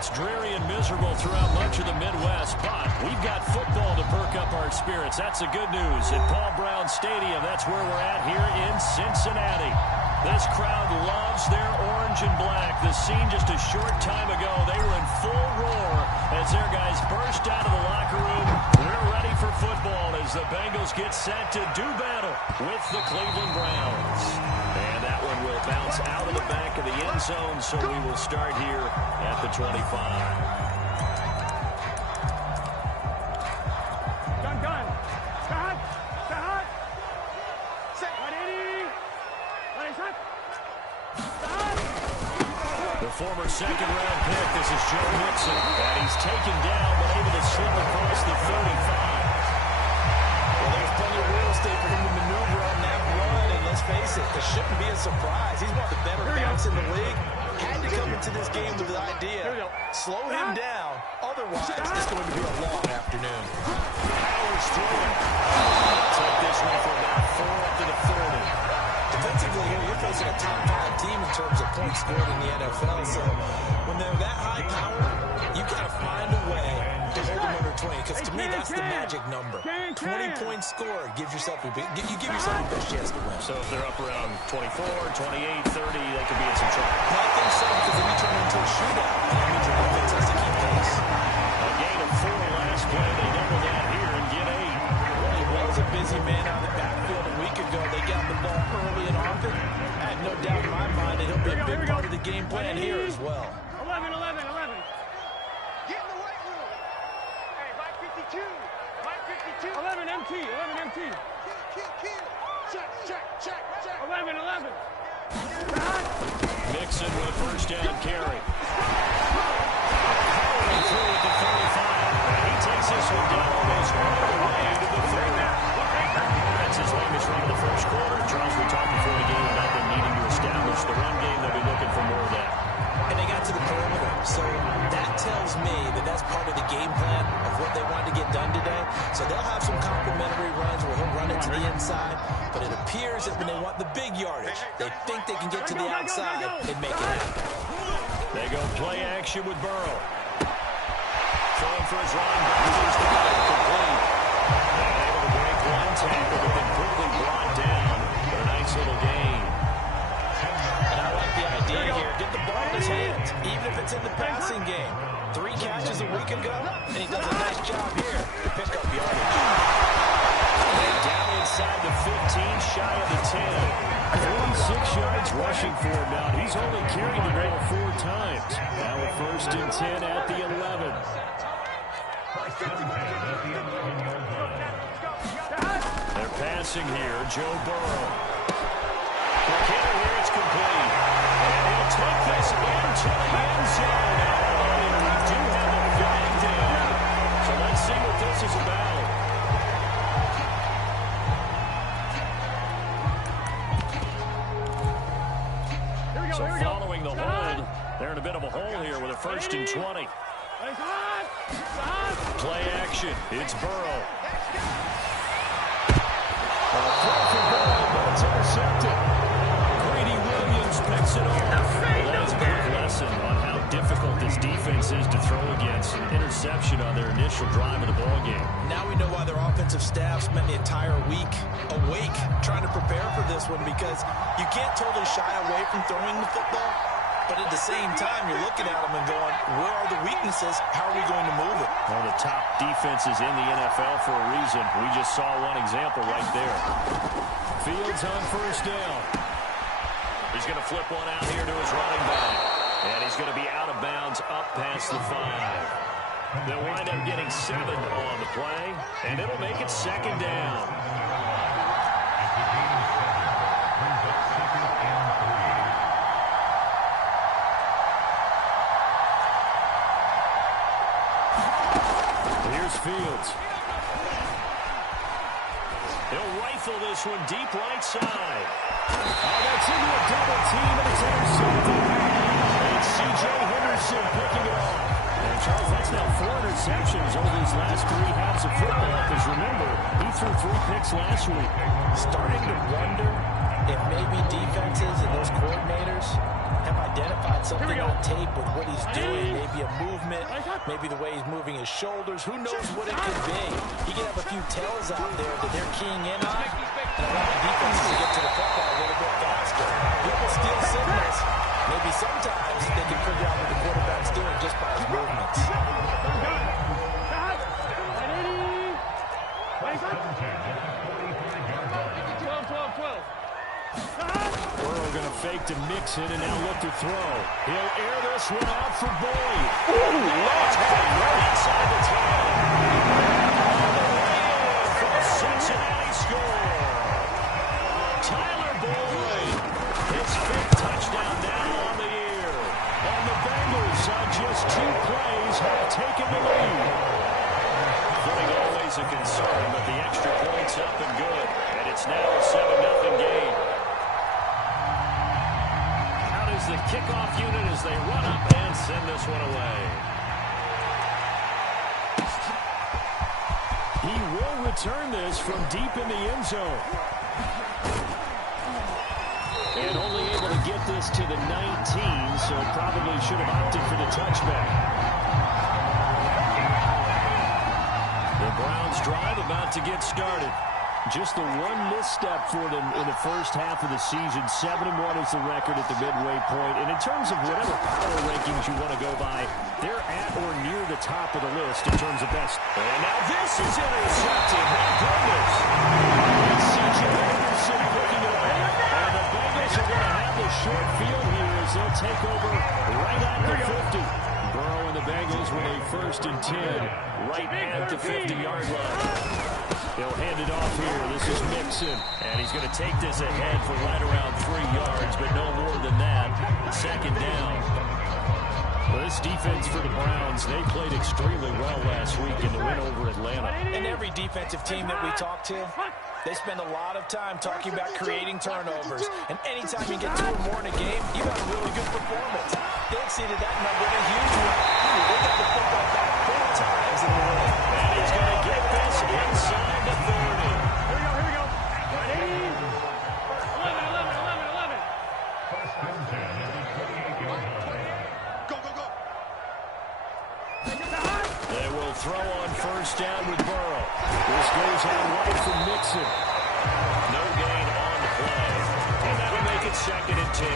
It's dreary and miserable throughout much of the Midwest, but we've got football to perk up our spirits. That's the good news. At Paul Brown Stadium, that's where we're at here in Cincinnati. This crowd loves their orange and black. The scene just a short time ago, they were in full roar as their guys burst out of the locker room. They're ready for football as the Bengals get set to do battle with the Cleveland Browns. And that one will bounce out of the back of the end zone, so we will start here at the 25. The former second-round pick, this is Joe Mixon, and he's taken down but able to slip across the 35. Well, there's plenty of real estate for him to maneuver on that run, and let's face it, this shouldn't be a surprise. He's one of the better backs in the league. Had to come into this game with the idea, slow him down, otherwise it's going to be a long afternoon. Howard's throwing. Take this one for about 4 up to the 30. Defensively here, you're facing a top 5 team in terms of points scored in the NFL, so when they're that high power, you got to find a way to hold them under 20, because to me, that's the magic number. 20 points scored gives yourself you give yourself the best chance to win. So if they're up around 24, 28, 30, they could be in some trouble. I think so, because then you turn into a shootout, and that means your defense has to keep pace. A gain of 4 last play. They double that here and get 8. Well, he was a busy man out of the backfield a week ago. They got the ball early and often. I have no doubt in my mind that he'll be a big part of the game plan here as well. 11. Get in the right room. Hey, Mike 52. Mike 52. 11 MT. Kill. Check. 11. Mixon with a first down carry. Howard through at the 35. He takes this one down almost all the way to the 30. That's his longest run of the first quarter. Charles, we talked before the game about them needing to establish the run game. They'll be looking for more of that. And they got to the perimeter, so that tells me that that's part of the game plan of what they want to get done today. So they'll have some complementary runs where he'll run it to the inside, but it appears that when they want the big yardage, they think they can get to the outside and make it happen. They go play action with Burrow. Throwing for his running back. He's got it complete. And able to break one tackle, but then quickly brought down for a nice little gain. And I like the idea here. Get the ball in his hands, even if it's in the passing game. 3 catches a week ago, and he does a nice job here to pick up yardage. And down inside the 15, shy of the 10. 46 yards rushing for him now. He's only carried the ball 4 times. Now a first and 10 at the 11. They're passing here. Joe Burrow. McKinnon here, it's complete. And he'll take this into the end zone. And we do have a flag down. So let's see what this is about. So following the hold, they're in a bit of a hole here with a first and 20. Play action. It's Burrow. Throw for Burrow, but it's intercepted. Greedy Williams picks it off. That's a quick lesson on how difficult this defense is to throw against. An interception on their initial drive of the ballgame. Now we know why their offensive staff spent the entire week awake trying to prepare for this one, because you can't totally shy away from throwing the football, but at the same time, you're looking at them and going, where are the weaknesses? How are we going to move it? One of the top defenses in the NFL for a reason. We just saw one example right there. Fields on first down. He's going to flip one out here to his running back. And he's going to be out of bounds up past the 5. They'll wind up getting 7 on the play, and it'll make it second down. Here's Fields. He'll rifle this one deep right side. That's into a double team, and it's intercepted. And C.J. Henderson picking it off. And Charles, that's now 4 interceptions over his last 3 halves of football. Because remember, he threw 3 picks last week. Starting to wonder if maybe defenses and those coordinators have identified something on tape with what he's doing. Maybe a movement, maybe the way he's moving his shoulders. Who knows what it could be? He could have a few tells out there that they're keying in on and allowing defenses to get to the football a little bit faster. People steal signals. Maybe sometimes they can figure out what the quarterback's doing just by his movements. 12. Burrow going to fake to Mixon and now look to throw. He'll air this one out for Boyd. Right inside the 10. For a Cincinnati score. Tyler Boyd, his 5th touchdown now on the year. And the Bengals on just 2 plays have taken the lead. Footing always a concern, but the extra point's up and good. And it's now a 7-0 game. The kickoff unit as they run up and send this one away. He will return this from deep in the end zone. And only able to get this to the 19, so probably should have opted for the touchback. The Browns drive about to get started. Just the one misstep for them in the first half of the season. 7-1 is the record at the midway point. And in terms of whatever power rankings you want to go by, they're at or near the top of the list in terms of best. And now this is intercepted. My goodness. C.J. Anderson picking it up. And the Bengals are going to have the short field here as they'll take over right at the 50. Burrow and the Bengals with a 1st and 10 right at the 50-yard line. He'll hand it off here. This is Mixon. And he's going to take this ahead for right around 3 yards, but no more than that. 2nd down. Well, this defense for the Browns, they played extremely well last week in the win over Atlanta. And every defensive team that we talk to, they spend a lot of time talking about creating turnovers. And anytime you get 2 or more in a game, you got a really good performance. They exceeded that number in a huge way. They got the football back 4 times in the win. And he's going to get this inside the 30. Here we go. 11. They will throw on 1st down with Burrow. This goes out wide for Mixon. No gain on the play. And that'll make it 2nd and 10.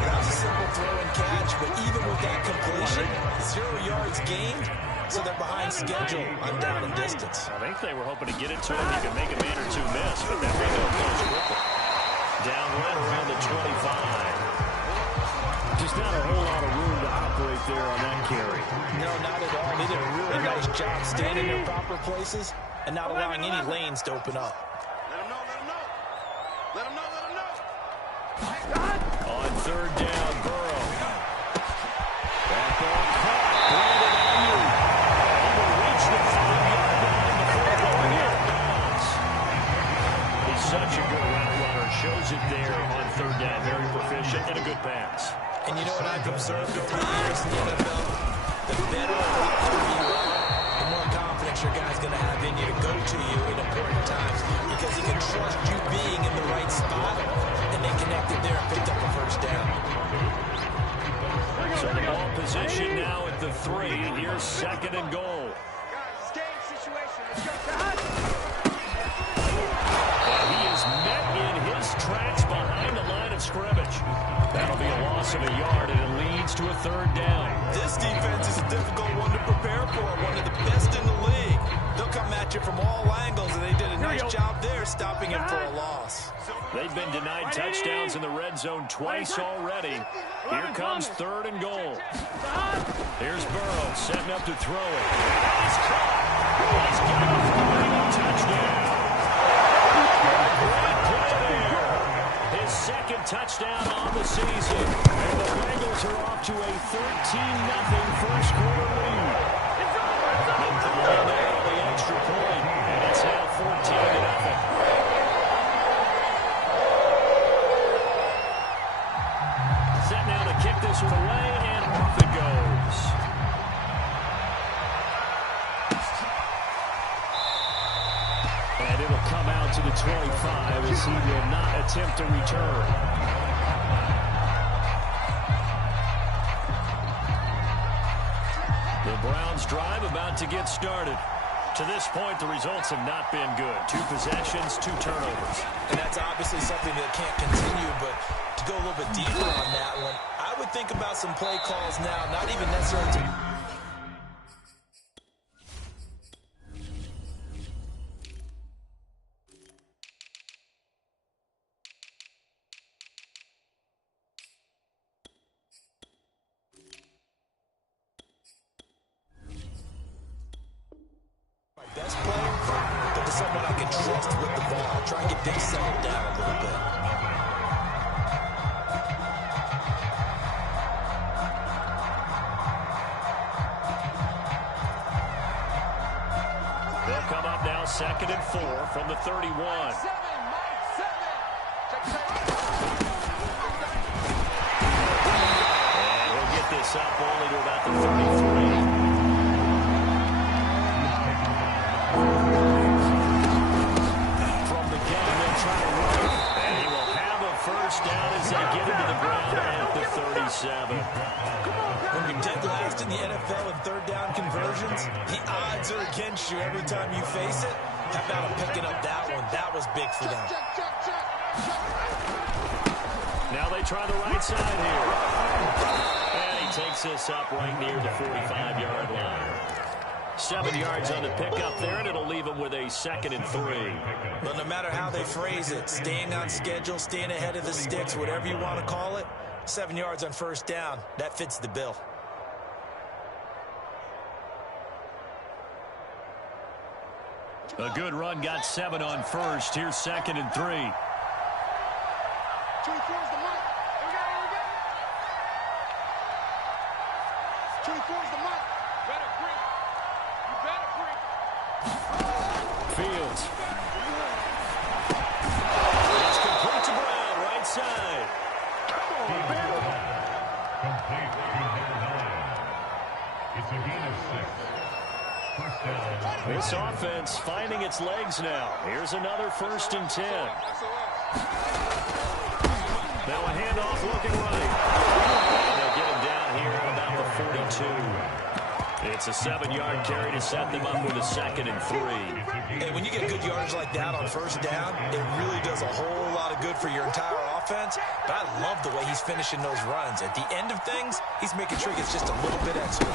That was a simple throw and catch, but even with that completion, 0 yards gained, so they're behind schedule on down and distance. I think they were hoping to get it to him. You could make a man or 2 miss, but that window goes quickly. Down right around the 25. Just not a whole lot of room to operate there on that carry. No, not at all. They did a really nice job staying in their proper places and not allowing any lanes to open up. Let him know. On 3rd down, Burrow. That ball caught. Brandon Ayuk. Will reach the 5-yard line before going out of bounds. He's such a good route runner. Shows it there on 3rd down. Very proficient and a good pass. And you know what I've observed in 3 years in the NFL? The better a route runner you are, the more confidence your guy's going to have in you to go to you in important times because he can trust you being in the right spot, and they connected there and picked up a 1st down. So the ball position now at the 3. Here's 2nd and goal. Guys, game situation. Let's go. And he is met in his tracks behind the line of scrimmage. That'll be a loss of a yard, and it leads to a 3rd down. This defense is a difficult one to prepare for, one of the best in the league. They'll come at you from all angles, and they did a nice job there stopping him for a loss. They've been denied touchdowns in the red zone twice already. Here comes 3rd and goal. Here's Burrow setting up to throw it. He's caught. He's got a flying touchdown. Great play there. His 2nd touchdown on the season. And the Bengals are off to a 13-0 first quarter lead. They put one there on the extra point, and it's now 14-0. Set now to kick this one away, and off it goes. And it'll come out to the 25 as he will not attempt to return. Browns drive about to get started. To this point, the results have not been good. 2 possessions, 2 turnovers. And that's obviously something that can't continue, but to go a little bit deeper on that one, I would think about some play calls now, not even necessarily to... best player, but to someone I can trust with the ball. Try and get things settled down a little bit. They'll come up now 2nd and 4 from the 31. And he'll get this up only to about the 33. First down as they get into the ground at the 37. When you're dead last in the NFL in 3rd down conversions, the odds are against you every time you face it. How about him picking up that one? That was big for them. Now they try the right side here. And he takes this up right near the 45-yard line. 7 yards on the pickup there, and it'll leave him with a 2nd and 3. But no matter how they phrase it, staying on schedule, staying ahead of the sticks, whatever you want to call it, 7 yards on 1st down, that fits the bill. A good run got 7 on 1st. Here's 2nd and 3. 24's the mic. We got 24's the mic. Better break. You better break. Fields. It's complete to Brown, right side. Come on, Bill. Complete to number 9. It's a gain of 6. First down. This offense finding its legs now. Here's another 1st and 10. Now a handoff looking right. And they'll get him down here at about the 42. It's a 7-yard carry to set them up with a 2nd and 3. Hey, when you get good yardage like that on 1st down, it really does a whole lot of good for your entire offense. But I love the way he's finishing those runs. At the end of things, he's making sure he gets just a little bit extra.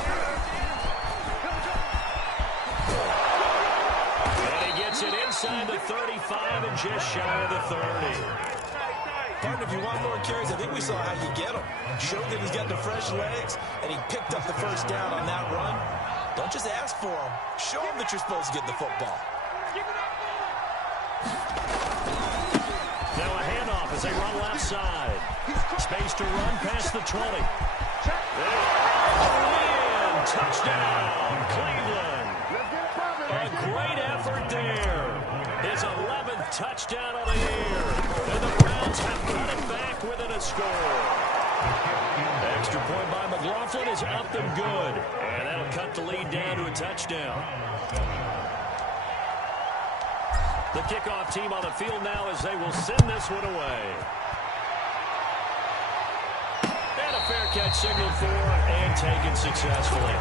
And he gets it inside the 35 and just shy of the 30. Partner, if you want more carries, I think we saw how you get them. Showed that he's got the fresh legs, and he picked up the 1st down on that run. Don't just ask for them. Show them that you're supposed to get the football. Now a handoff as they run left side. Space to run past the 20. And touchdown, Cleveland. A great effort there. His 11th touchdown on the year. And the Browns have cut it back within a score. Extra point by McLaughlin is up and good. And that'll cut the lead down to a touchdown. The kickoff team on the field now as they will send this one away. And a fair catch signaled for and taken successfully.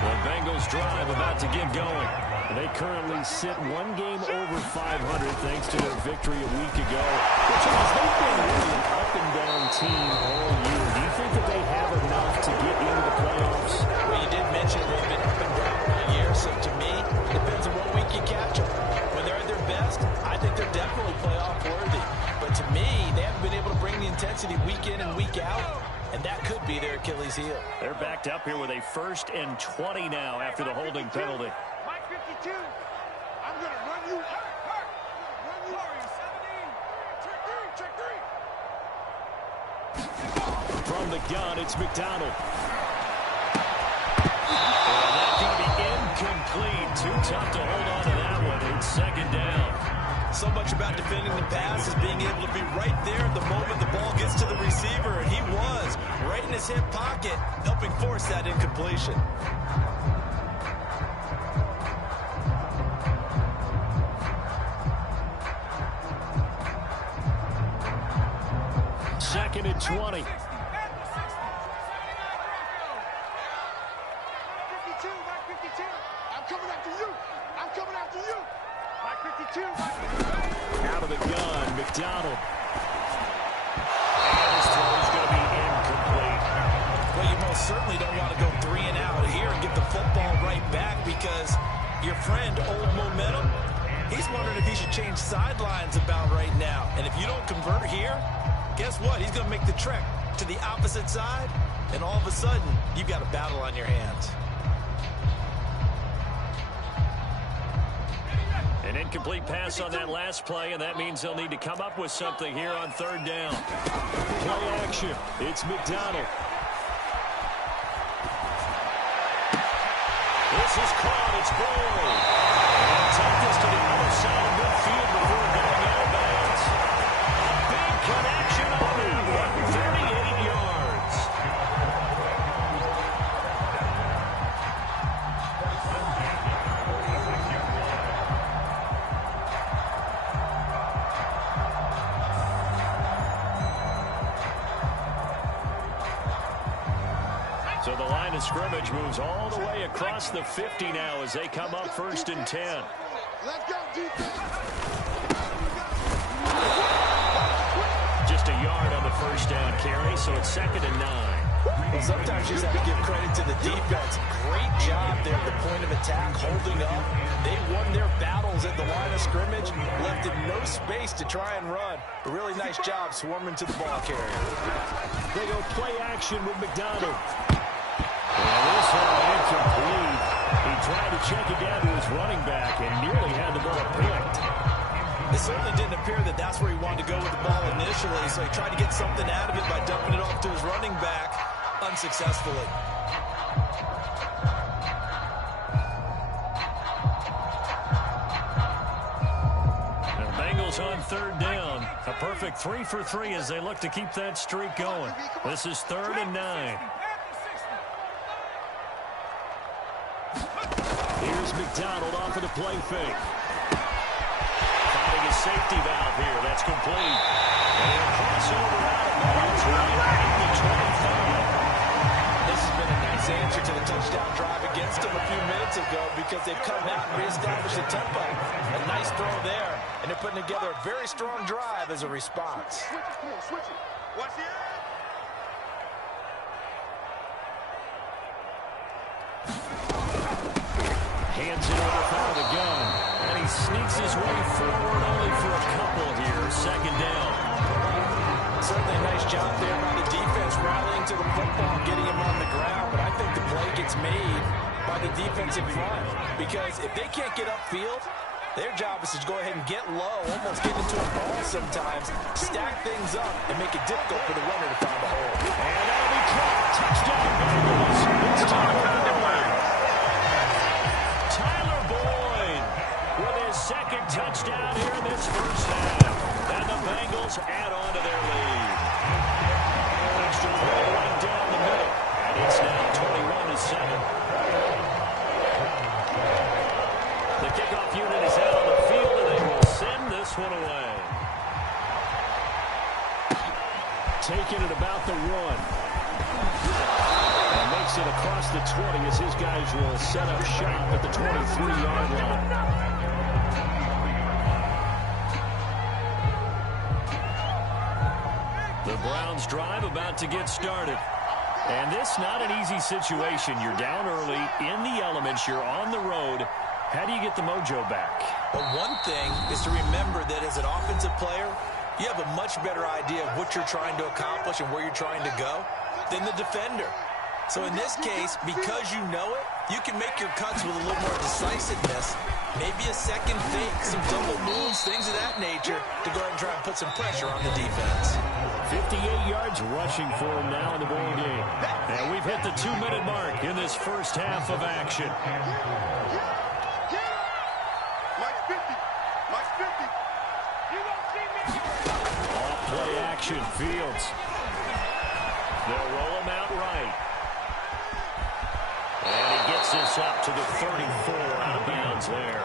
The Bengals drive about to get going. They currently sit 1 game over 500 thanks to their victory a week ago. Which is, they've been really an up-and-down team all year. Do you think that they have enough to get into the playoffs? Well, you did mention they've been up and down all year, so to me, it depends on what week you catch them. When they're at their best, I think they're definitely playoff worthy. But to me, they haven't been able to bring the intensity week in and week out, and that could be their Achilles heel. They're backed up here with a 1st and 20 now after the holding penalty. Mike 52. I'm going to run you. Run you. 17. Check 3. From the gun, it's McDonald. And that's going to be incomplete. Too tough to hold on to that one. It's 2nd down. So much about defending the pass is being able to be right there at the moment the ball gets to the receiver, and he was right in his hip pocket, helping force that incompletion. Second and 20. Out of the gun, McDonald. And his throw is going to be incomplete. Well, you most certainly don't want to go 3 and out here and get the football right back because your friend, Old Momentum, he's wondering if he should change sidelines about right now. And if you don't convert here, guess what? He's going to make the trek to the opposite side, and all of a sudden, you've got a battle on your hands. An incomplete pass on that last play, and that means they'll need to come up with something here on 3rd down. Play action. It's McDonald. This is caught. It's Boyd. And take this to the other side of midfield before going out of bounds. Big connection on that one. 38 yards. So the line of scrimmage moves all the way across the 50 now as they come up 1st and 10. Let's go, defense. Just a yard on the 1st down carry, so it's 2nd and 9. Well, sometimes you just have to give credit to the defense. Great job there at the point of attack, holding up. They won their battles at the line of scrimmage, left them no space to try and run. A really nice job swarming to the ball carrier. They go play action with McDonald. And this one incomplete. He tried to check it down to his running back and nearly had the ball picked. It certainly didn't appear that that's where he wanted to go with the ball initially, so he tried to get something out of it by dumping it off to his running back unsuccessfully. The Bengals on 3rd down. A perfect 3 for 3 as they look to keep that streak going. This is 3rd and 9. Here's McDonald off of the play fake. Finding a safety valve here. That's complete. And a crossover out of bounds right at the 25. This has been a nice answer to the touchdown drive against them a few minutes ago because they've come out and reestablished the tempo. A nice throw there, and they're putting together a very strong drive as a response. Switch it. Watch the end. Hands it over out of the gun. And he sneaks his way forward only for a couple here. 2nd down. Certainly a nice job there by the defense rallying to the football, getting him on the ground. But I think the play gets made by the defense in front. Because if they can't get upfield, their job is to go ahead and get low, almost get into a ball sometimes, stack things up, and make it difficult for the runner to find a hole. And that'll be caught. Touchdown Bengals. It's Tyler Boyd. Tyler Boyd with his 2nd touchdown here in this 1st half. And the Bengals add on to their lead. Extra point run down the middle. And it's now 21-7. The kickoff unit is out on the field, and they will send this one away. Taking it about the 1. And makes it across the 20 as his guys will set up shop at the 23-yard line. The Browns drive about to get started. And this not an easy situation. You're down early, in the elements, you're on the road. How do you get the mojo back? Well, one thing is to remember that as an offensive player, you have a much better idea of what you're trying to accomplish and where you're trying to go than the defender. So in this case, because you know it, you can make your cuts with a little more decisiveness, maybe a second fake, some double moves, things of that nature, to go ahead and try and put some pressure on the defense. 58 yards rushing for him now in the ball game. And we've hit the 2-minute mark in this 1st half of action. Mike 50. Mike 50. You don't see me. Off play action, Fields. They'll roll him out right. And he gets this up to the 34, out of bounds there.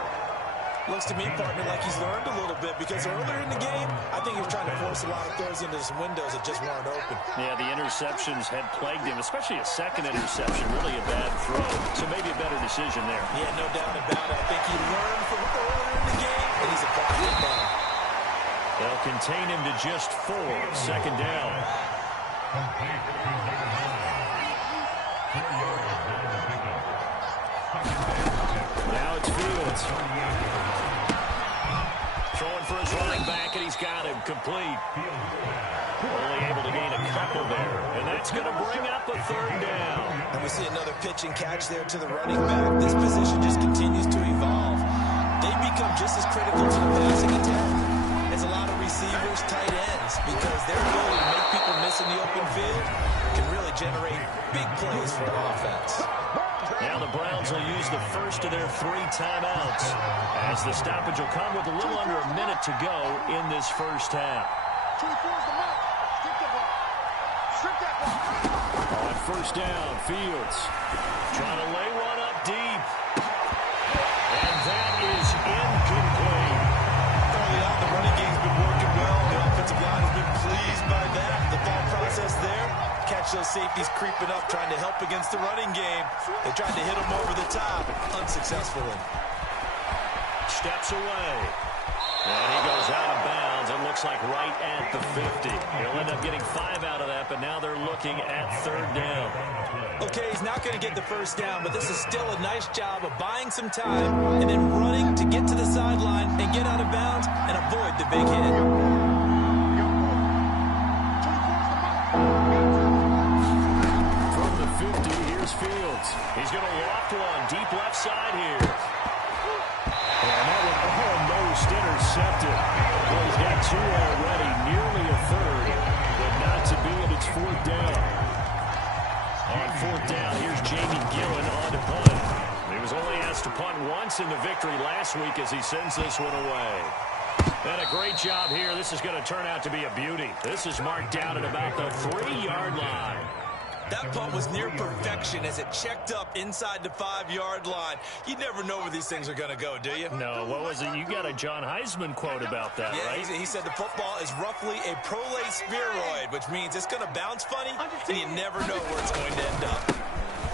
Looks to me, partner, like he's learned a little bit because earlier in the game, I think he was trying to force a lot of throws into some windows that just weren't open. Yeah, the interceptions had plagued him, especially a 2nd interception, really a bad throw. So maybe a better decision there. Yeah, no doubt about it. I think he learned from earlier in the game, and he's contain him to just 4. Second down. Complete to number 9. 4 yards on the pickup. Now it's Fields. Throwing for his running back, and he's got him complete. Only able to gain a couple there, and that's going to bring up a 3rd down. And we see another pitch and catch there to the running back. This position just continues to evolve. They become just as critical to the passing attack as a lot of receivers, tight ends, because their ability to make people miss in the open field can really generate big plays for an offense. Now the Browns will use the first of their 3 timeouts, as the stoppage will come with a little under a minute to go in this first half. 24 is the mark. Strip that ball. Strip that ball. On first down, Fields trying to lay one up deep. And that is incomplete. Early on, the running game's been working well. The offensive line has been pleased by that. The thought process there, catch those safeties creeping up, trying to help against the running game. They tried to hit them over the top, unsuccessfully. Steps away. And he goes out of bounds. It looks like right at the 50. He'll end up getting 5 out of that, but now they're looking at 3rd down. Okay, he's not going to get the first down, but this is still a nice job of buying some time and then running to get to the sideline and get out of bounds and avoid the big hit. From the 50, here's Fields. He's going to loft one deep left side here. And that one almost intercepted. Well, he's got 2 already, nearly a 3rd, but not to be, and it's 4th down. On 4th down, here's Jamie Gillen on to punt. He was only asked to punt once in the victory last week as he sends this one away. And a great job here. This is going to turn out to be a beauty. This is marked down at about the 3-yard line. That punt was near perfection as it checked up inside the 5-yard line. You never know where these things are going to go, do you? No, what was it? You got a John Heisman quote about that, yeah, right? He said the football is roughly a prolate spheroid, which means it's going to bounce funny, and you never know where it's going to end up.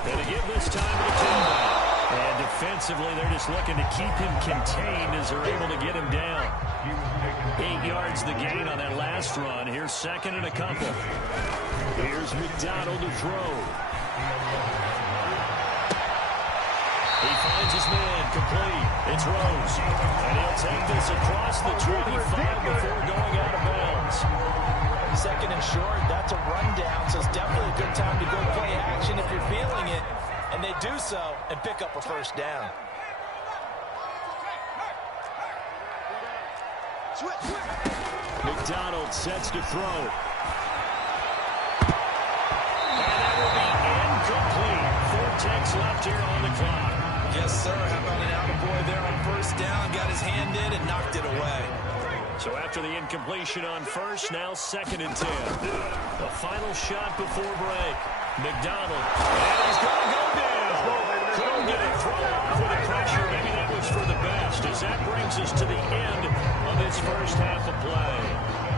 And to give this time to the quarterback. And defensively, they're just looking to keep him contained as they're able to get him down. 8 yards the gain on that last run. Here's 2nd and a couple. Here's McDonald to throw. He finds his man complete. It's Rose. And he'll take this across the 25 before going out of bounds. 2nd and short, that's a rundown, so it's definitely a good time to go play action if you're feeling it. And they do so and pick up a first down. McDonald sets to throw. And that will be incomplete. 4 ticks left here on the clock. Yes, sir. How about an attaboy there on first down? Got his hand in and knocked it away. So after the incompletion on first, now 2nd and 10. The final shot before break. McDonald. And he's going to go down. Couldn't get it thrown off with the pressure. Maybe that was for the best, as that brings us to the end of this first half of play.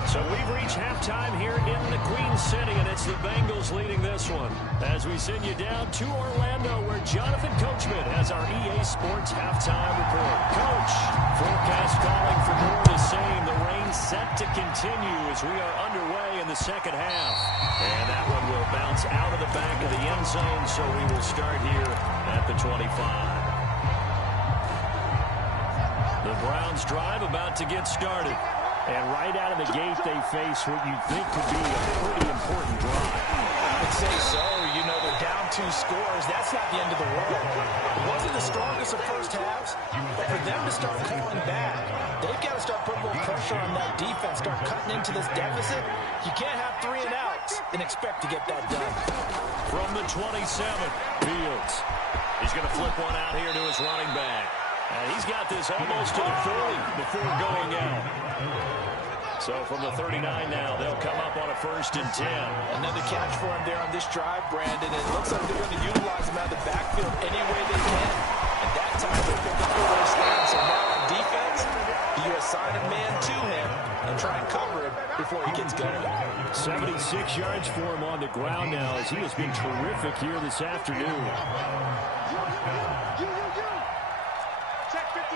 So we've reached halftime here in the Queen City, and it's the Bengals leading this one. As we send you down to Orlando, where Jonathan Coachman has our EA Sports halftime report. Coach, forecast calling for more of the same. The rain set to continue as we are underway in the second half. And that one will bounce out of the back of the end zone, so we will start here at the 25. The Browns drive about to get started. And right out of the gate, they face what you think could be a pretty important drive. I would say so. You know, they're down 2 scores. That's not the end of the world. It wasn't the strongest of first halves, but for them to start clawing back, they've got to start putting more pressure on that defense, start cutting into this deficit. You can't have 3 and outs and expect to get that done. From the 27, Fields. He's going to flip one out here to his running back. And he's got this almost to the 40 before going out. So from the 39 now, they'll come up on a 1st and 10. Another catch for him there on this drive, Brandon. It looks like they're going to utilize him out of the backfield any way they can. And that time they pick up the first down. So now on defense, you assign a man to him and try and cover him before he gets going. 76 yards for him on the ground now, as he has been terrific here this afternoon. Check 59.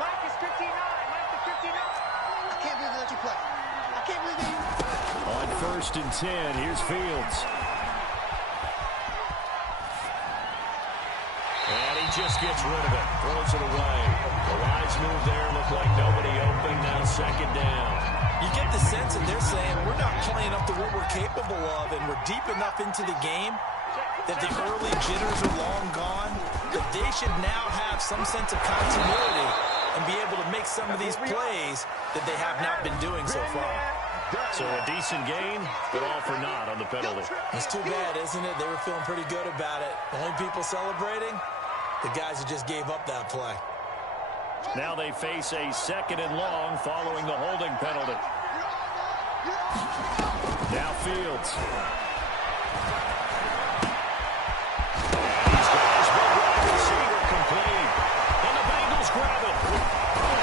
Mike is 59. Mike is 59. I can't believe they let you play. first and 10. Here's Fields. And he just gets rid of it. Throws it away. The wise move there. Looked like nobody open. Now second down. You get the sense that they're saying we're not playing up to what we're capable of, and we're deep enough into the game that the early jitters are long gone, that they should now have some sense of continuity and be able to make some of these plays that they have not been doing so far. So a decent gain, but all for naught on the penalty. It's too bad, isn't it? They were feeling pretty good about it. The only people celebrating, the guys who just gave up that play. Now they face a second and long following the holding penalty. Now Fields. He's got his big wide receiver complete. And the Bengals grab it. And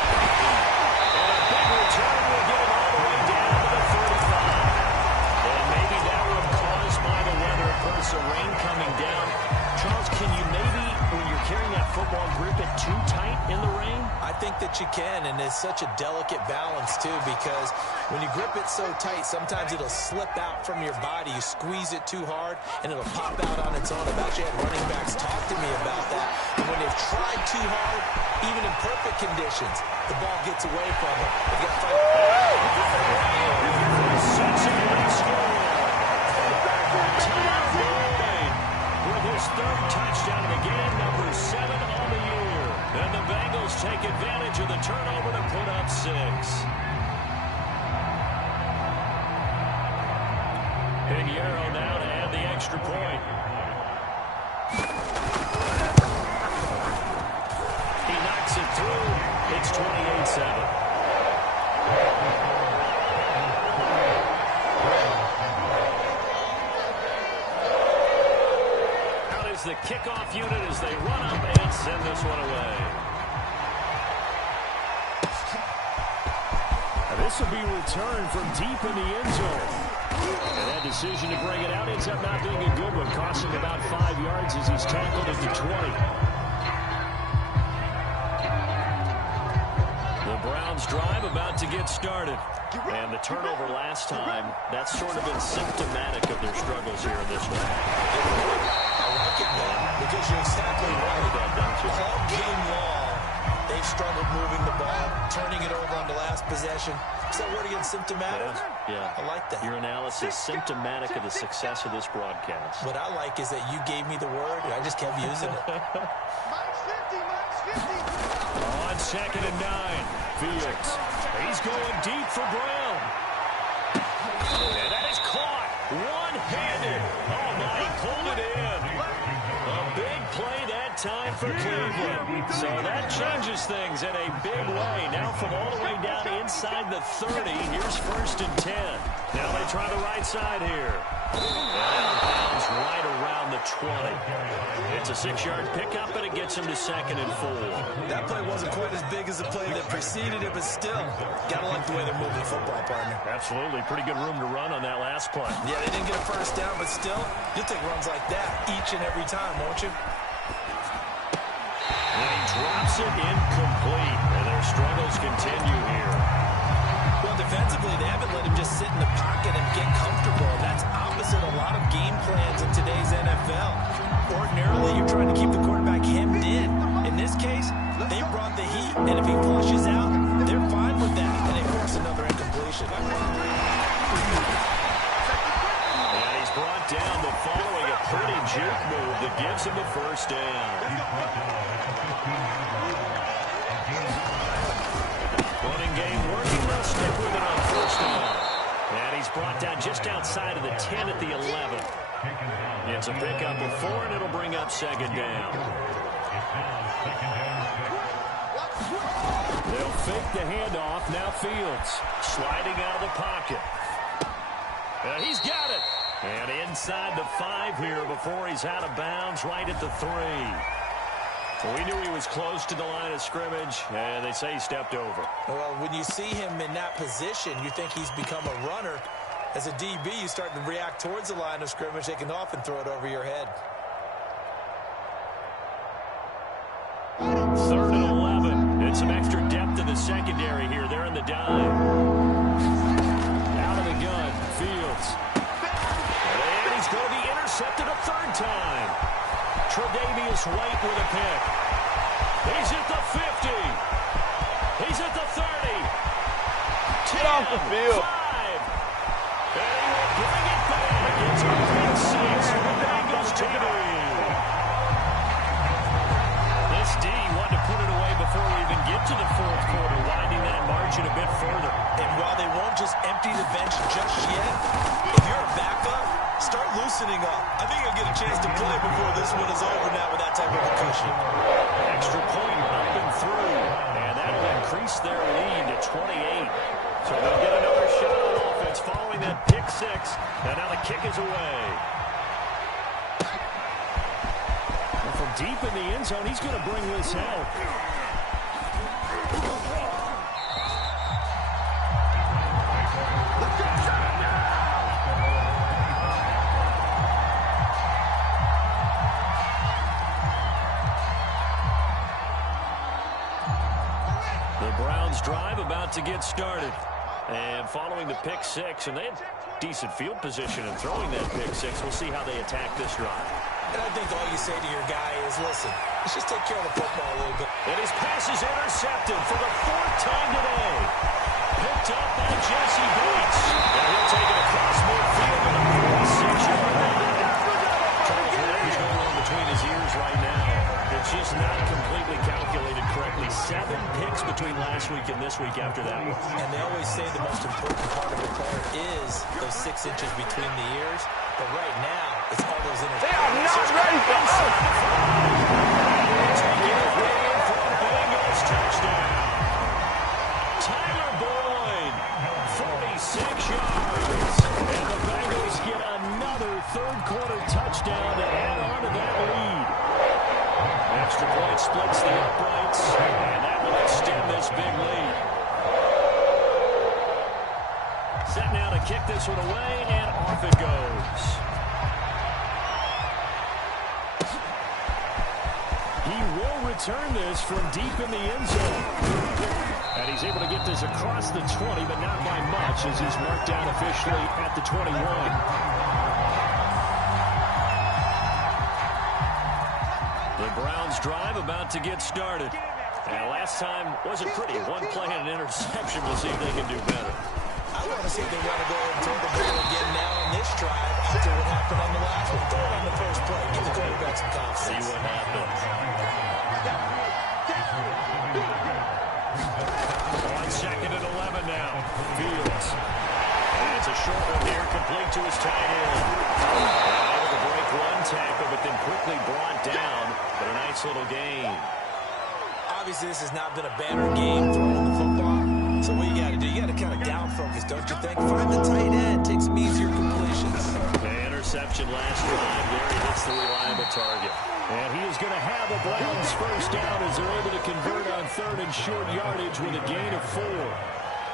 a big return will get him all the way down to the 35. And maybe that one caused by the weather. Of course, the rain coming down. Charles, can you maybe, when you're carrying that football, grip it too tight in the rain? I think that you can, and it's such a delicate balance, too, because when you grip it so tight, sometimes it'll slip out from your body. You squeeze it too hard, and it'll pop out on its own. I've actually had running backs talk to me about that. And when they've tried too hard, even in perfect conditions, the ball gets away from them. They've got to fight. With his third touchdown of the game, number 7 on the year. And the Bengals take advantage of the turnover to put up 6. Pinheiro now to add the extra point. He knocks it through. It's 28-7. The kickoff unit as they run up and send this one away. Now this will be returned from deep in the end zone. And that decision to bring it out ends up not being a good one, costing about 5 yards as he's tackled at the 20. The Browns drive about to get started. And the turnover last time, that's sort of been symptomatic of their struggles here in this one. Because you're exactly right. All game long, they've struggled moving the ball, turning it over on the last possession. Is that word again, symptomatic? Yeah. I like that. Your analysis, symptomatic of the success of this broadcast. What I like is that you gave me the word, and I just kept using it. On second and 9, Fields. He's going deep for Brown. And that is caught one-handed. Oh, my, he pulled it in. A big play that time for Cleveland. So that changes things in a big way. Now from all the way down inside the 30, here's first and 10. Now they try the right side here. And out of bounds right around the 20. It's a 6-yard pickup, and it gets him to second and 4. That play wasn't quite as big as the play that preceded it, but still, gotta like the way they're moving the football, partner. Absolutely. Pretty good room to run on that last play. Yeah, they didn't get a first down, but still, you'll take runs like that each and every time, won't you? And he drops it incomplete, and their struggles continue here. Well, defensively, they haven't let him just sit in the pocket and get comfortable. That's opposite a lot of game plans in today's NFL. Ordinarily, you're trying to keep the quarterback hemmed in. In this case, they brought the heat, and if he flushes out, they're fine with that, and they force another incompletion. And he's brought down the following a pretty juke move that gives him the first down. Running game working. They'll stick with it on first down. And he's brought down just outside of the 10 at the 11. It's a pickup of 4, and it'll bring up second down. They'll fake the handoff. Now Fields sliding out of the pocket. He's got it. And inside the 5 here before he's out of bounds right at the 3. We knew he was close to the line of scrimmage, and they say he stepped over. Well, when you see him in that position, you think he's become a runner. As a DB, you start to react towards the line of scrimmage. They can often throw it over your head. 3rd and 11. And some extra depth in the secondary here. They're in the dime. Out of the gun, Fields. intercepted a third time. Tre'Davious White with a pick. He's at the 50. He's at the 30. 10, Get off the field. 5. And he will bring it back. It's a big 6 for the Bengals TD. This D wanted to put it away before we even get to the fourth quarter, winding that margin a bit further. And while they won't just empty the bench just yet, if you're a backup, start loosening up. I think you'll get a chance to play before this one is over now with that type of a cushion. Extra point up and through, and that'll increase their lead to 28. So they'll get another shot on offense following that pick 6, and now the kick is away. And from deep in the end zone, he's going to bring this help. Drive about to get started. And following the pick 6, and they had decent field position in throwing that pick 6. We'll see how they attack this drive. And I think all you say to your guy is, listen, let's just take care of the football a little bit. And his pass is intercepted for the 4th time today. Picked up by Jesse Bates. And he'll take it across midfield to the 46-yard line. He's going on between his ears right now. It's just not completely calculated correctly. 7 picks between last week and this week after that one. And they always say the most important part of a player is those 6 inches between the ears. But right now, it's all those interceptions. They are not ready for us. Taking it away for a Bengals touchdown. Tyler Boyd, 46 yards. And the Bengals get another third-quarter touchdown to add on to that lead. Extra point splits the uprights, and that will extend this big lead. Set now to kick this one away, and off it goes. He will return this from deep in the end zone. And he's able to get this across the 20, but not by much, as he's marked down officially at the 21. The Browns drive about to get started. And last time wasn't pretty. One play and an interception. We'll see if they can do better. I want to see if they want to go and throw the ball again now on this drive after what happened on the last one. Throw it on the first play. Give the quarterback some confidence. See what happens. On 2nd and 11 now. Fields. And it's a short one here, complete to his tight end. Able to break one tackle, but then quickly brought down. But a nice little gain. Obviously, this has not been a banner game throwing the football. So what you got to do, you got to kind of down focus, don't you think? Find the tight end, take some easier completions. The interception last drive. There he hits the reliable target. And he is going to have the Browns first down as they're able to convert on 3rd and short yardage with a gain of 4.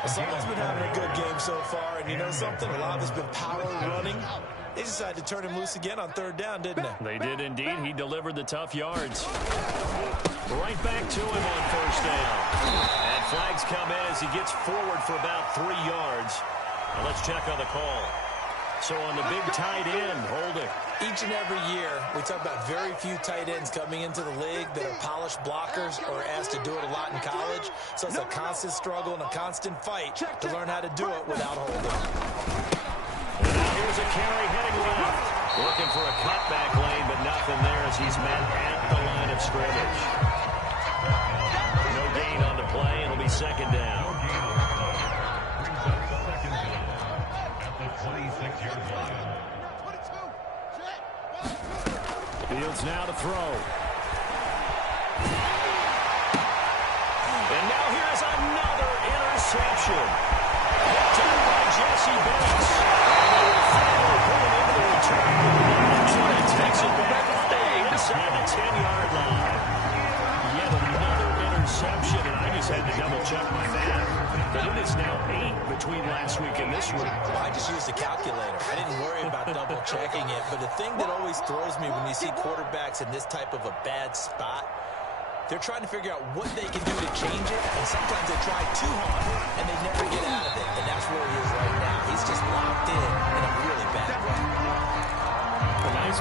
Someone's been having a good game so far, and you know something? A lot of it's been power running. They decided to turn him loose again on 3rd down, didn't they? They did indeed. He delivered the tough yards. Right back to him on 1st down. And flags come in as he gets forward for about 3 yards. Now let's check on the call. So on the big tight end, holding. Each and every year, we talk about very few tight ends coming into the league that are polished blockers or asked to do it a lot in college. So it's a constant struggle and a constant fight to learn how to do it without holding. And now here's a carry heading left. Looking for a cutback lane, but nothing there as he's met at the line of scrimmage. No gain on the play, and it'll be 2nd down. Fields now to throw. And now here's another interception. Picked up by Jesse Bates. And they will finally put it into the return. And he takes it back inside the 10-yard line. Yet another interception, and I just had to double-check my math. But it is now 8 between last week and this week. Well, I just used a calculator. I didn't worry about double-checking it. But the thing that always throws me when you see quarterbacks in this type of a bad spot, they're trying to figure out what they can do to change it, and sometimes they try too hard, and they never get out of it. And that's where he is right now. He's just locked in a really bad way. A nice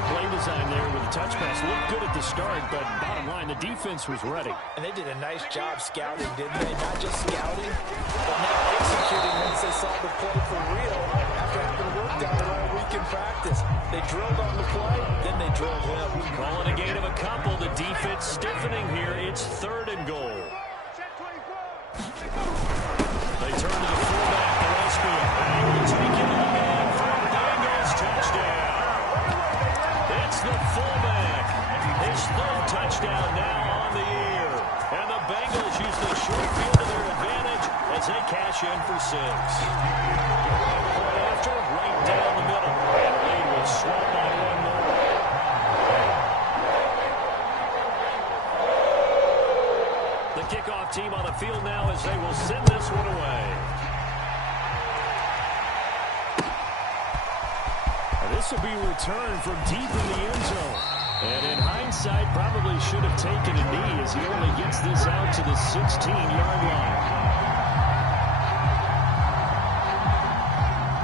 sign there with a touch pass. Looked good at the start, but bottom line, the defense was ready. And they did a nice job scouting, didn't they? Not just scouting, but now executing once they saw the play for real after having worked on it all week in practice. They drilled on the play, then they drilled him. Calling a gain of a couple. The defense stiffening here. It's 3rd and goal. They turn to the fullback, Gillespie. And he will take it again for a Bengals touchdown. It's the fullback. His 3rd touchdown now on the year. And the Bengals use the short field to their advantage as they cash in for 6. Point after, right down the middle. And the lead will swap by 1 more. The kickoff team on the field now as they will send this one away. And this will be returned from deep in the end zone. And in hindsight, probably should have taken a knee as he only gets this out to the 16-yard line.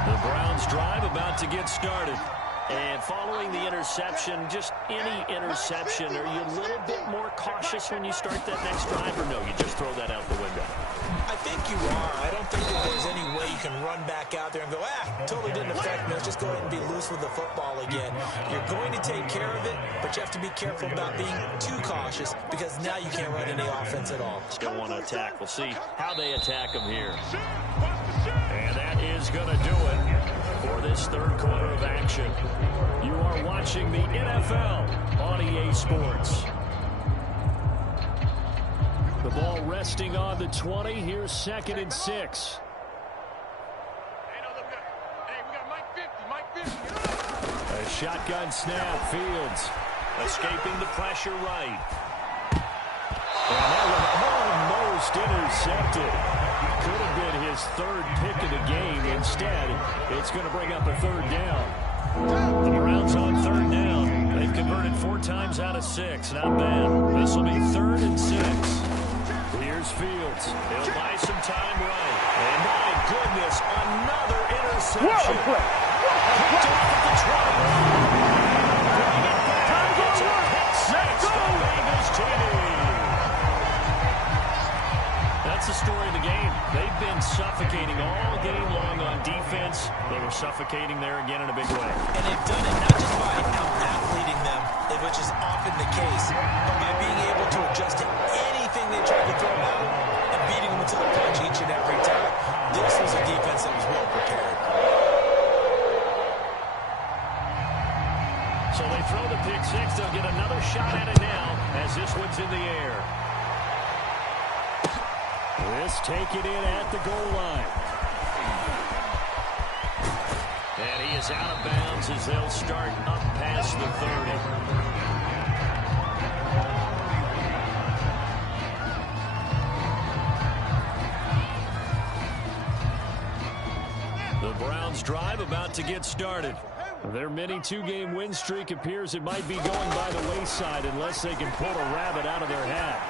The Browns drive about to get started. And following the interception, just any interception, are you a little bit more cautious when you start that next drive, or no, you just throw that out the window? I think you are. I don't think that there's any way you can run back out there and go, totally didn't affect me. Let's just go ahead and be loose with the football again. You're going to take care of it, but you have to be careful about being too cautious because now you can't run any offense at all. Still want to attack. We'll see how they attack them here. And that is going to do it for this 3rd quarter of action. You are watching the NFL on EA Sports. The ball resting on the 20. Here's 2nd and 6. A shotgun snap. Fields escaping the pressure right. And that one almost intercepted. Could have been his 3rd pick of the game. Instead, it's going to bring up a 3rd down. The Browns on 3rd down. They've converted 4 times out of 6. Not bad. This will be 3rd and 6. Here's Fields. He'll buy some time right. And my goodness, another interception. Picked off at the 20. Bring it back. It's a pick 6 for the Bengals team. That's the story of the game. They've been suffocating all game long on defense. They were suffocating there again in a big way. And they've done it not just by out-athleting them, which is often the case, but by being able to adjust to anything they try to throw at them and beating them to the punch each and every time. This was a defense that was well prepared. So they throw the pick 6. They'll get another shot at it now as this one's in the air. This take it in at the goal line. And he is out of bounds as they'll start up past the 30. The Browns drive about to get started. Their mini 2-game win streak appears it might be going by the wayside unless they can pull a rabbit out of their hat.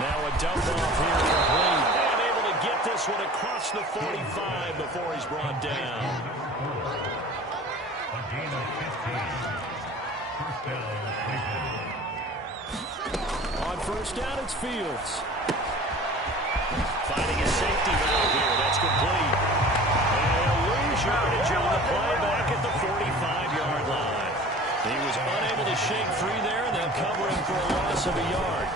Now a dump off here complete. And able to get this one across the 45 before he's brought down. A gain of 15. On 1st down, it's Fields. Finding a safety valve here. That's complete. And they'll lose yardage on the play back at the 45-yard line. He was unable to shake free there, and they'll cover him for a loss of a yard.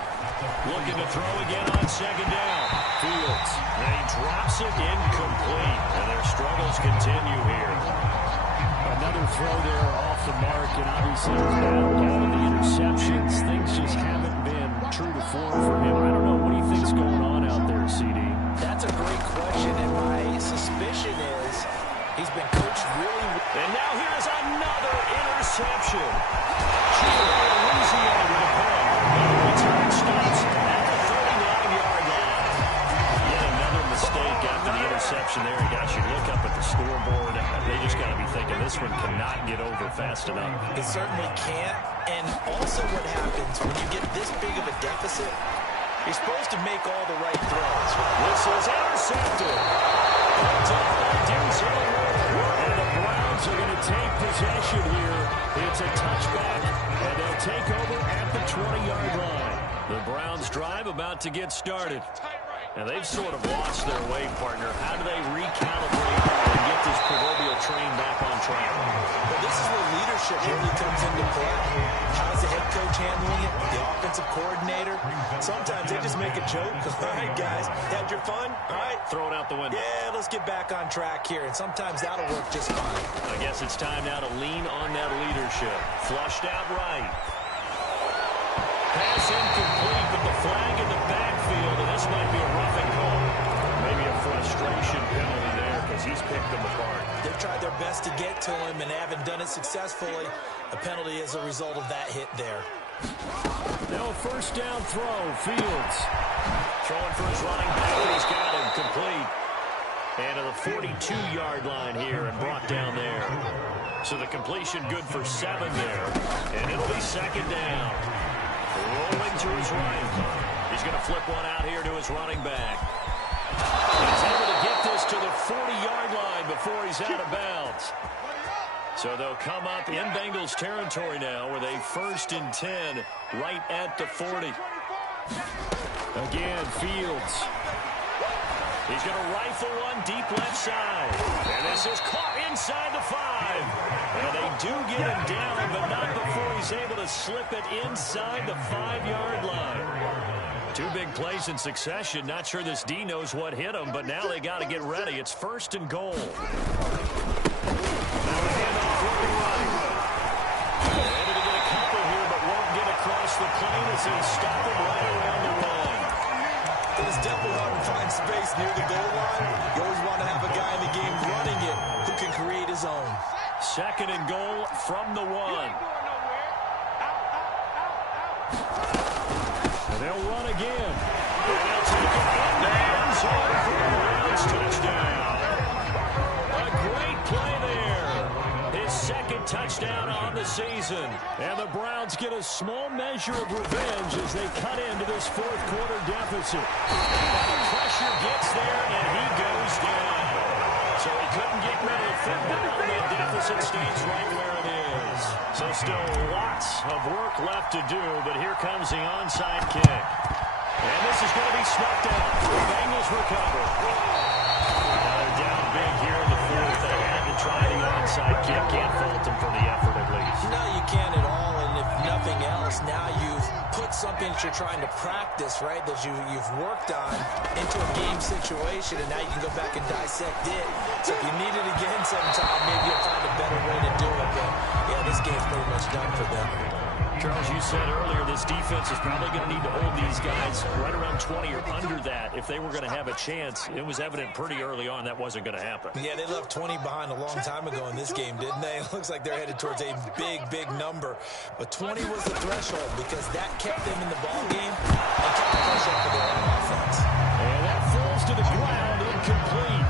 Looking to throw again on 2nd down. Fields. And he drops it incomplete. And their struggles continue here. Another throw there off the mark, and obviously he's battled all of the interceptions. Things just haven't been true to form for him. I don't know. What do you think's going on out there, CD? That's a great question, and my suspicion is he's been coached really well. And now here's another interception. Louisiana with a play. And the return stops at the 39-yard line. Yet another mistake after the interception there. And guys, you look up at the scoreboard. They just got to be thinking this one cannot get over fast enough. It certainly can't. And also what happens when you get this big of a deficit, you're supposed to make all the right throws. This is intercepted. Picked up by Denzel Ward. And the Browns Browns are going to take possession here. It's a touchback, and they'll take over at the 20-yard line. The Browns drive about to get started. And they've sort of lost their way, partner. How do they recalibrate and get this proverbial train back on track? Well, this is where leadership really comes into play. How's the head coach handling it? The offensive coordinator? Sometimes they just make a joke. All right, guys, had your fun? All right. Throw it out the window. Yeah, let's get back on track here. And sometimes that'll work just fine. I guess it's time now to lean on that leadership. Flushed out right. Pass incomplete, but the flag in the backfield, and this might be a roughing call. Maybe a frustration penalty there because he's picked them apart. They've tried their best to get to him and haven't done it successfully. A penalty as a result of that hit there. Now a first down throw, Fields. Throwing for his running back, he's got him complete. And to the 42-yard line here and brought down there. So the completion good for 7 there. And it'll be second down. Rolling to his right. He's going to flip one out here to his running back. He's able to get this to the 40-yard line before he's out of bounds. So they'll come up in Bengals territory now with a 1st and 10 right at the 40. Again, Fields. He's going to rifle one deep left side. And this is caught inside the 5. And they do get him down, but not before he's able to slip it inside the 5-yard line. 2 big plays in succession. Not sure this D knows what hit him, but now they got to get ready. It's 1st and goal. Now a handoff looking right. Able to get a couple here, but won't get across the plane as they stop him right around the line. It's definitely hard to find space near the goal line. You always want to have a guy in the game running it who can create his own. 2nd and goal from the 1. And they'll run again. And they'll take it in the end zone for a Browns touchdown. A great play there. His 2nd touchdown on the season. And the Browns get a small measure of revenge as they cut into this 4th quarter deficit. The pressure gets there, and he goes down. So he couldn't get rid of the football, and the deficit stays right where it is. So still lots of work left to do, but here comes the onside kick. And this is going to be snuffed out. The Bengals recover. Now they're down big here in the 4th. They had to try the onside kick. Can't fault them for the effort at least. No, you can't at all, and if nothing else, now you've put something that you're trying to practice, right, that you've worked on into a game situation, and now you can go back and dissect it. So if you need it again sometime, maybe you'll find a better way to do it. But, yeah, this game's pretty much done for them. Charles, you said earlier this defense is probably going to need to hold these guys right around 20 or under that if they were going to have a chance. It was evident pretty early on that wasn't going to happen. Yeah, they left 20 behind a long time ago in this game, didn't they? It looks like they're headed towards a big, big number. But 20 was the threshold because that kept them in the ball game and kept the pressure for their own offense. And that falls to the ground, incomplete.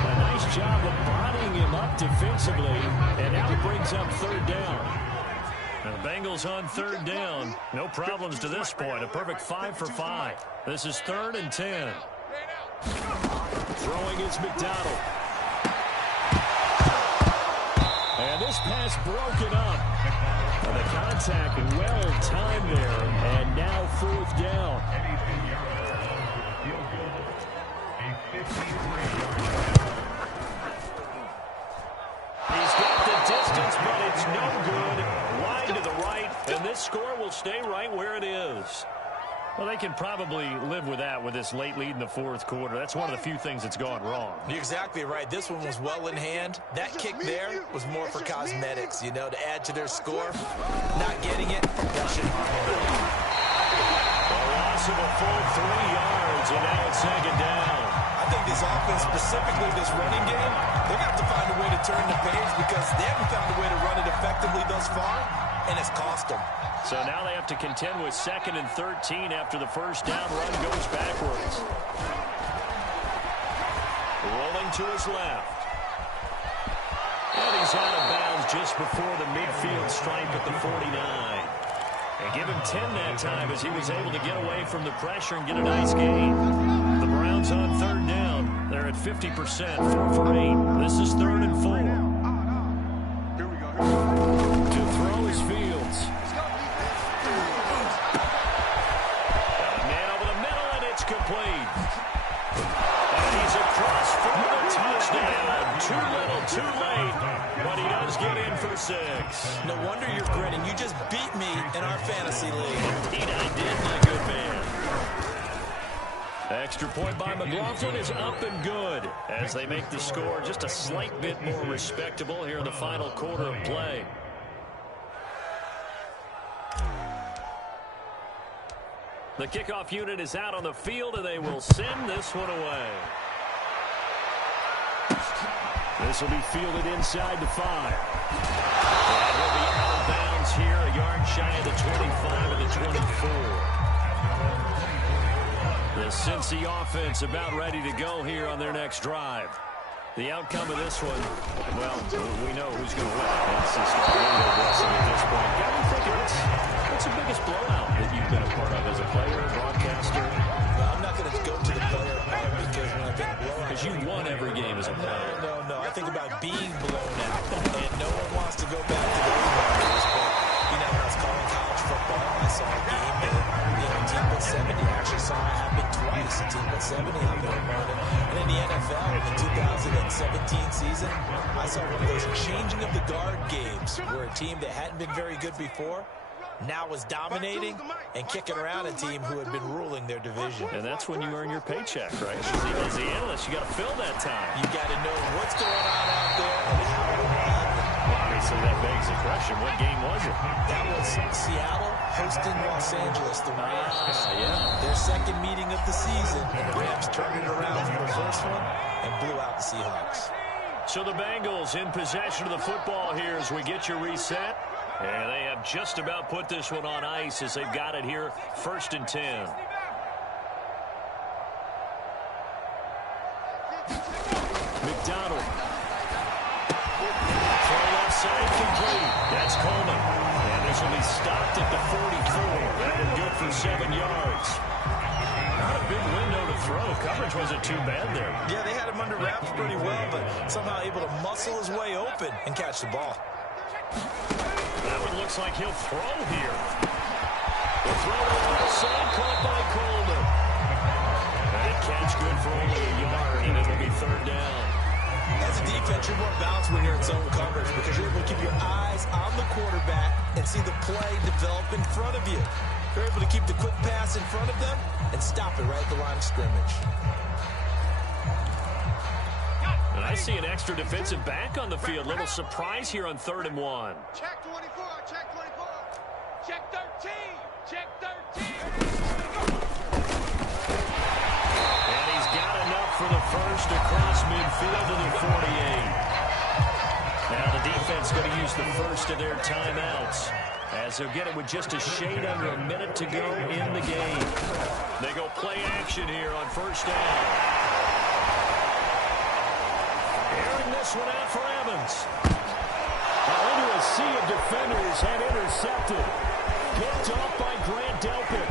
A nice job of bodying him up defensively, and now it brings up 3rd down. Now the Bengals on 3rd down. No problems to this point. A perfect 5 for 5. This is 3rd and 10. Throwing is McDonald. And this pass broken up. And the contact well timed there. And now 4th down. He's got the distance, but it's no good. Wide to the right, and this score will stay right where it is. Well, they can probably live with that with this late lead in the 4th quarter. That's one of the few things that's gone wrong. You're exactly right. This one was well in hand. That kick there was more for cosmetics, you know, to add to their score. Not getting it, that shouldn't happen. A loss of a full 3 yards, and now it's 2nd down. I think this offense, specifically this running game, they're going to have to find a way to turn the page because they haven't found a way to run it effectively thus far, and it's cost them. So now they have to contend with 2nd and 13 after the first down run goes backwards. Rolling to his left. And he's out of bounds just before the midfield stripe at the 49. And give him 10 that time as he was able to get away from the pressure and get a nice gain. The Browns on 3rd down. They're at 50%, 4 for 8. This is 3rd and 4. To throw is Fields. And a man over the middle, and it's complete. And he's across for the touchdown. Too little, too late. But he does get in for 6. No wonder you're grinning. You just beat me in our fantasy league. Indeed, I did, my good man. Extra point by McLaughlin is up and good as they make the score just a slight bit more respectable here in the final quarter of play. The kickoff unit is out on the field, and they will send this one away. This will be fielded inside the 5. And he'll be out of bounds here, a yard shy of the 25 of the 24. The Cincy offense about ready to go here on their next drive. The outcome of this one, well, we know who's going to win. It's just a window dressing at this point. Got me thinking, what's the biggest blowout that you've been a part of as a player, broadcaster? Well, I'm not going to go to the player part because when I've been blown out. Because you won every game as a player. No. I think about being blown out, and no one wants to go back to those numbers. But, you know, when I was calling college football, I saw a game that, a team put 70. I actually saw it happen twice. A team put 70 on their opponent. And in the NFL, in the 2017 season, I saw one of those changing of the guard games where a team that hadn't been very good before now was dominating and kicking around a team who had been ruling their division. And that's when you earn your paycheck, right? As the analyst, you got to fill that time. You got to know what's going on out there and how it will happen. Obviously, that begs the question, what game was it? That was Seattle hosting Los Angeles, the Rams. Yeah. Their second meeting of the season, and the Rams turned it around from the first one and blew out the Seahawks. So the Bengals in possession of the football here as we get your reset. And they have just about put this one on ice as they've got it here, 1st and 10. McDonald. Throw left side complete. That's Coleman. And this will be stopped at the 44. And good for 7 yards. Not a big window to throw. Coverage wasn't too bad there. Yeah, they had him under wraps pretty well, but somehow able to muscle his way open and catch the ball. That one looks like he'll throw here. The throw on the left side caught by Coleman. That catch good for only a yard, and it'll be 3rd down. As a defense, you're more balanced when you're in zone coverage because you're able to keep your eyes on the quarterback and see the play develop in front of you. You're able to keep the quick pass in front of them and stop it right at the line of scrimmage. And I see an extra defensive back on the field. Little surprise here on 3rd and 1. Check 24, check 24. Check 13, check 13. And he's got enough for the first across midfield to the 48. Now the defense going to use the first of their timeouts as they'll get it with just a shade under a minute to go in the game. They go play action here on 1st down. Airing this one out for Evans. Now into a sea of defenders and intercepted. Picked off by Grant Delpit.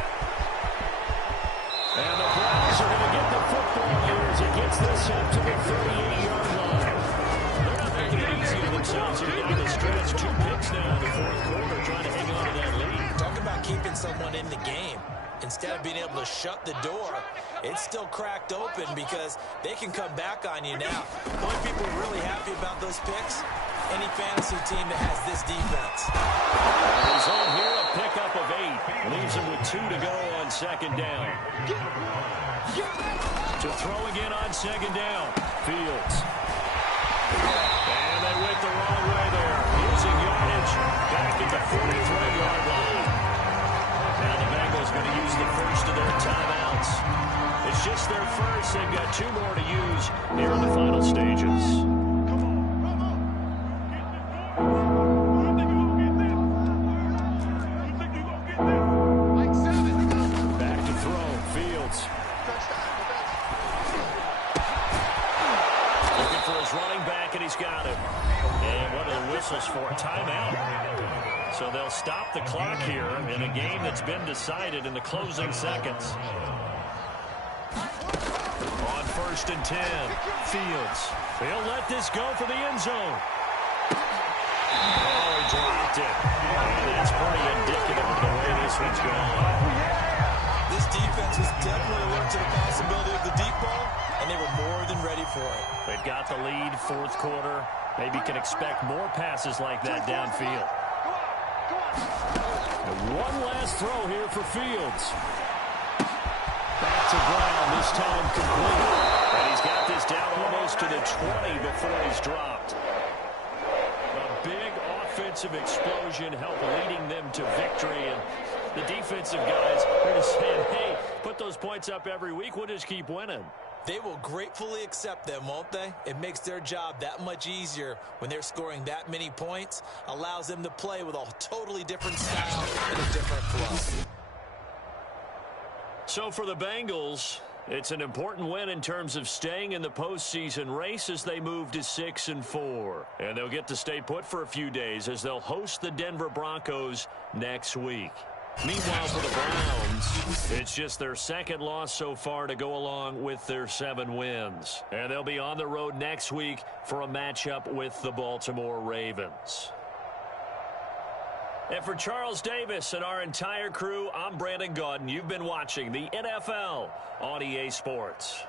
And the Browns are going to get the football here as he gets this up to the 38-yard line. They're not making it easy on themselves here down the stretch. 2 picks now in the 4th quarter trying to hang on to that lead. Talk about keeping someone in the game. Instead of being able to shut the door, it's still cracked open because they can come back on you now. The only people really happy about those picks, any fantasy team that has this defense. The result here, a pickup of 8. Leaves him with 2 to go on 2nd down. To throw again on 2nd down. Fields. And they went the wrong way there. Losing yardage back at the 43-yard line. Now the Bengals going to use the first of their timeouts. It's just their first. They've got 2 more to use here in the final stages. Back to throw. Fields. Looking for his running back, and he's got him. And what are the whistles for? Timeout. So they'll stop the clock here in a game that's been decided in the closing seconds. On 1st and 10, Fields. He'll let this go for the end zone. Oh, he dropped it. And that's pretty indicative of the way this one's going. This defense was definitely alert to the possibility of the deep ball, and they were more than ready for it. They've got the lead, fourth quarter. Maybe can expect more passes like that downfield. And one last throw here for Fields. Back to Brown, this time complete. And he's got this down almost to the 20 before he's dropped. A big offensive explosion helped leading them to victory. And the defensive guys are just saying, hey, put those points up every week. We'll just keep winning. They will gratefully accept them, won't they? It makes their job that much easier when they're scoring that many points. Allows them to play with a totally different style and a different flow. So for the Bengals, it's an important win in terms of staying in the postseason race as they move to 6-4. And they'll get to stay put for a few days as they'll host the Denver Broncos next week. Meanwhile, for the Browns, it's just their second loss so far to go along with their 7 wins. And they'll be on the road next week for a matchup with the Baltimore Ravens. And for Charles Davis and our entire crew, I'm Brandon Gaudin. You've been watching the NFL on EA Sports.